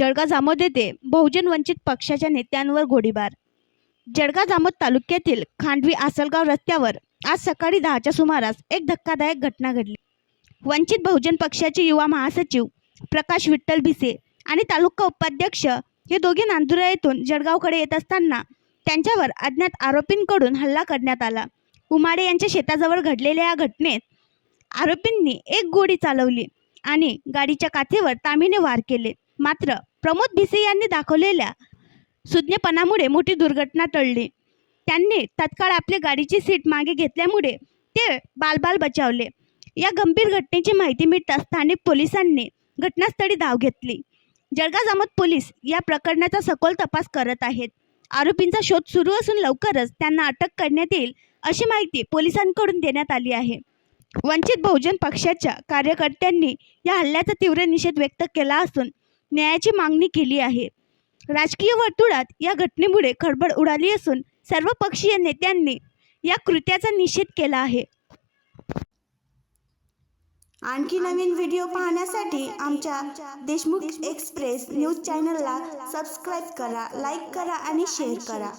जळगाव जामोद येथे बहुजन वंचित पक्षाच्या नेत्यांवर गोळीबार। जळगाव जामोद तालुक्यातील खांडवी आसलगाव रस्त्यावर आज सकाळी 10च्या सुमारास एक धक्कादायक घटना घडली। वंचित बहुजन पक्षाचे युवा महासचिव प्रकाश विठ्ठल भिसे आणि तालुका उपाध्यक्ष हे दोघे नांदुरा येथून जळगावकडे येत असताना त्यांच्यावर अज्ञात आरोपींकडून हल्ला करण्यात आला। उमाडे यांच्या शेताजवळ घडलेल्या या घटनेत आरोपींनी एक गोळी चालवली आणि गाडीच्या काचेवर तामीने वार केले। मात्र प्रमोद भिसे यांनी दाखवलेल्या सुज्ञपणामुळे मोठी दुर्घटना टळली। त्यांनी तत्काळ आपल्या गाडीची सीट मागे घेतल्यामुळे ते बालबाल बचावले। या गंभीर घटनेची माहिती मिळताच स्थानिक पोलिसांनी घटनास्थळी धाव घेतली। जळगाव जामोद पोलीस या प्रकरणाचा सखोल तपास करत आहेत। आरोपींचा शोध सुरू असून लवकरच त्यांना अटक करण्यात येईल अशी माहिती पोलिसांकडून देण्यात आली आहे। वंचित बहुजन पक्षाच्या कार्यकर्त्यांनी या हल्ल्याचा तीव्र निषेध व्यक्त केला असून न्यायाची मागणी केली आहे। राजकीय वर्तुळात या घटनेमुळे खळबळ उडाली असून सर्व पक्षीय नेत्यांनी या कृत्याचा निषेध केला आहे। आणखी नवीन व्हिडिओ पाहण्यासाठी आमच्या देशमुख एक्सप्रेस न्यूज चॅनलला सबस्क्राईब करा, लाईक करा आणि शेअर करा।